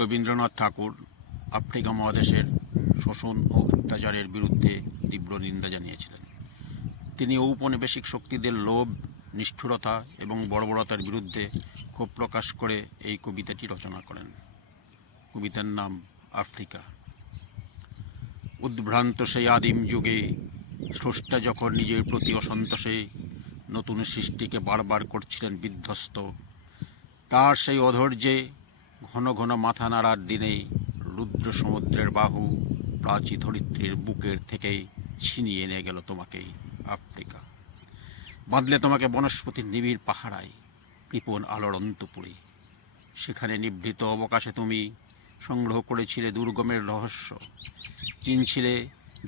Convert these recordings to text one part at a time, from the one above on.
রবীন্দ্রনাথ ঠাকুর Africa মহাদেশের শোষণ ও অত্যাচারের বিরুদ্ধে তীব্র নিন্দা জানিয়েছিলেন। তিনি ঔপনিবেশিক শক্তিদের লোভ, নিষ্ঠুরতা এবং বর্বরতার বিরুদ্ধে ক্ষোভ প্রকাশ করে এই কবিতাটি রচনা করেন। কবিতার নাম আফ্রিকা। উদ্ভ্রান্ত সেই আদিম যুগে স্রষ্টা যখন নিজের প্রতি অসন্তোষে নতুন সৃষ্টিকে বারবার করছিলেন বিধ্বস্ত, তার সেই অধৈর্যে ঘন ঘন মাথা নাড়ার দিনে রুদ্র সমুদ্রের বাহু প্রাচী ধরিত্রীর বুকের থেকে ছিনিয়ে নিয়ে গেল তোমাকে আফ্রিকা। বাঁধলে তোমাকে বনস্পতির নিবিড় পাহারায়, কৃপণ আলোর অন্তপুরে। সেখানে নিভৃত অবকাশে তুমি সংগ্রহ করেছিলে দুর্গমের রহস্য, চিনছিলে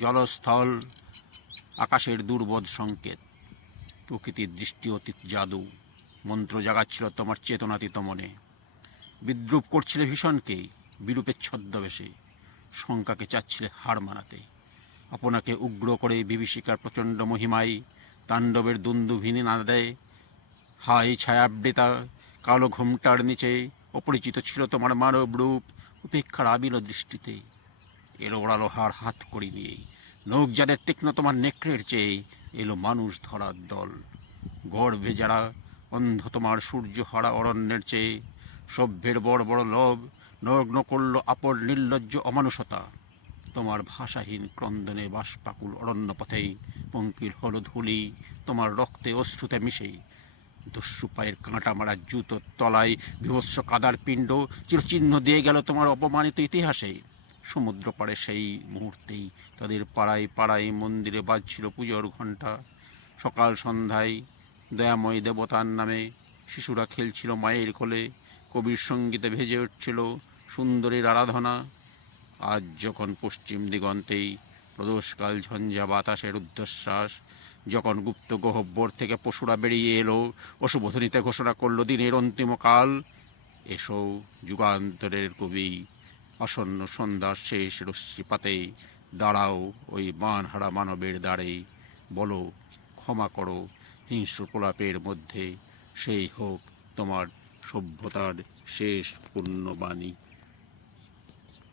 জলস্থল আকাশের দুর্বোধ সংকেত। প্রকৃতির দৃষ্টি অতীত জাদু মন্ত্র জাগাচ্ছিল তোমার চেতনাতীত মনে। বিদ্রুপ করছিলে ভীষণকে বিরূপের ছদ্মবেশে, শঙ্কাকে চাচ্ছিলে হার মানাতে। আপনাকে উগ্র করে বিভীষিকার প্রচণ্ড মহিমায় তাণ্ডবের দুন্দুভিনী না দেয় হাই ছায়াবৃতা কালো ঘুমটার নিচে অপরিচিত ছিল তোমার মানব রূপ উপেক্ষার আবিল দৃষ্টিতে। এলো ওরা লোহার হাত করি নিয়ে, নখ যাদের তীক্ষ্ণ তোমার নেকড়ের চেয়ে এলো মানুষ ধরার দল। গর্ভে যারা অন্ধ তোমার সূর্য হারা অরণ্যের চেয়ে, সভ্যের বড় বড় লোভ নগ্ন করল আপর নির্লজ্জ অমানুষতা। তোমার ভাষাহীন ক্রন্দনে বাষ্পাকুল অরণ্য পথে পঙ্কিল হল ধুলি তোমার রক্তে অশ্রুতে মিশে। দস্যু পায়ের কাঁটা মারা জুতোর তলায় বিভৎস কাদার পিণ্ড চিরচিহ্ন দিয়ে গেল তোমার অপমানিত ইতিহাসে। সমুদ্র পাড়ে সেই মুহূর্তেই তাদের পাড়ায় পাড়ায় মন্দিরে বাজছিল পুজোর ঘণ্টা। সকাল সন্ধ্যায় দয়াময় দেবতার নামে শিশুরা খেলছিল মায়ের কোলে, কবির সঙ্গীতে ভেজে উঠছিল সুন্দরীর আরাধনা। আজ যখন পশ্চিম দিগন্তেই প্রদোষকাল ঝঞ্ঝা বাতাসের ঊর্ধ্বশ্বাস, যখন গুপ্ত গহ্বর থেকে পশুরা বেরিয়ে এলো অশুভধ্বনিতে ঘোষণা করলো দিনের অন্তিম কাল, এসো যুগান্তরের কবি আসন্ন সন্ধ্যার শেষ রশ্মিপাতে দাঁড়াও ওই মানহারা মানবের দ্বারে, বলো ক্ষমা করো হিংস্র প্রলাপের মধ্যে সেই হোক তোমার সভ্যতার শেষ পূর্ণবাণী।